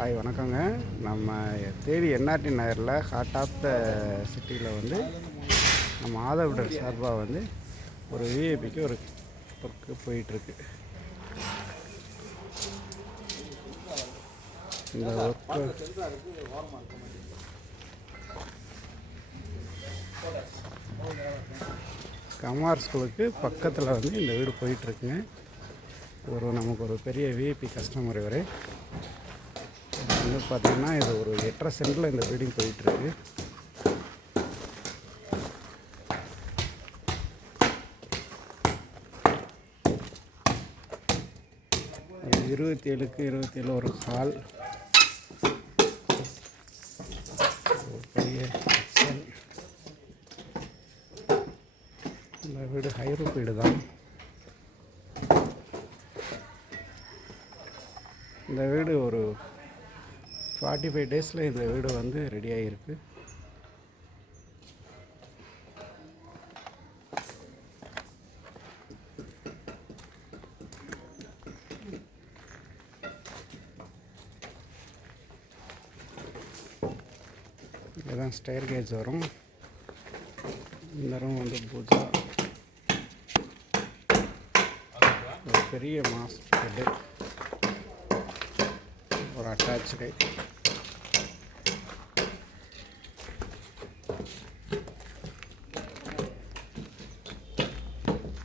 Hi வணக்கங்க. நம்ம Theni NRT நகரில் ஹார்ட் ஆஃப் த சிட்டியில் வந்து நம்ம ஆதரவுடர் சார்பாக வந்து ஒரு விஐபிக்கு ஒரு ஒர்க்கு போயிட்டுருக்கு. இந்த ஒர்க்கு கமார் ஸ்கூலுக்கு பக்கத்தில் வந்து இந்த வீடு போயிட்டுருக்குங்க. நமக்கு ஒரு பெரிய விஐபி கஸ்டமர் இவர். வந்து பார்த்திங்கன்னா இது ஒரு 8.5 சென்டில் இந்த பில்டிங் போயிட்டுருக்கு. ஒரு 27க்கு 27 ஒரு ஹால், ஒரு பெரிய கிச்சன். இந்த வீடு ஹைரூப் வீடு தான். இந்த வீடு ஒரு 45 டேஸில் இந்த வீடு வந்து ரெடி ஆகிருக்கு. இதுதான் ஸ்டேர் கேஜ் வரும். இந்த ரூம் வந்து பூஜா, ஒரு பெரிய மாஸ்டர் பெட்டு, ஒரு அட்டாச்சு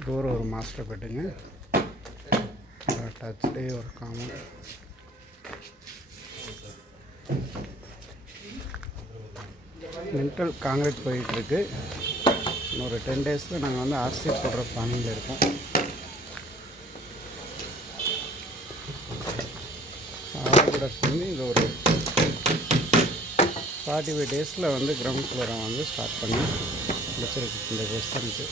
டோர், ஒரு மாஸ்டர் பெட்டுங்க, ஒரு அட்டாச்சு, ஒரு காமன். மென்டல் காங்கிரீட் போயிட்டுருக்கு. இன்னொரு 10 டேஸில் நாங்கள் வந்து ஆர்சி போடுற பிளானிங்கில் இருக்கோம். ஆர்டர்ஸ் வந்து இது ஒரு 45 டேஸில் வந்து கிரவுண்ட் ஃப்ளோரை வந்து ஸ்டார்ட் பண்ணி முடிச்சிருக்கு இந்த கொஸ்டனுக்கு.